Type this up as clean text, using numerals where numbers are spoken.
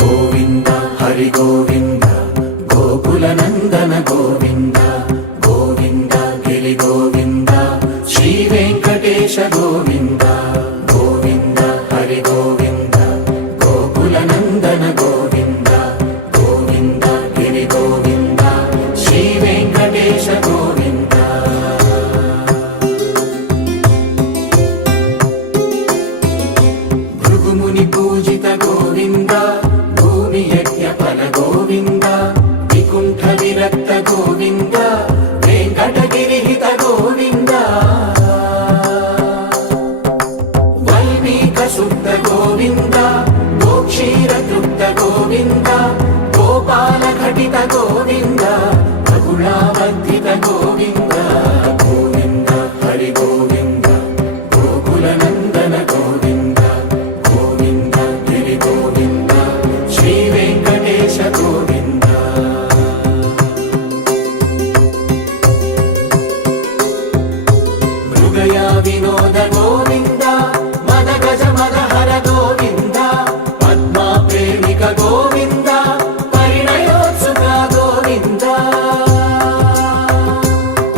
గోవింద హరి గోవింద గోకుల నందన గోవింద గోవింద గిరి గోవింద శ్రీ వెంకటేశ గోవింద గోవింద హరి గోవింద గోకుల నందన గోవింద గోవింద గిరి గోవింద శ్రీ వెంకటేశ గోవింద. భృగుముని పూజిత గోవింద భూమి యజ్ఞ ఫల గోవింద వికుంఠ విరక్త గోవింద వెంకటగిరి హిత గోవింద వల్మీక శుద్ధ గోవింద గోక్షీర తృప్త గోవింద గోపాల ఘటిత గోవింద బహుళావర్ధిత గోవింద గోవింద హరి గోవింద గోకుల నందన గోవింద గోవింద గిరి గోవింద శ్రీ వెంకటేశ గోవింద. మృగయా వినోద గోవింద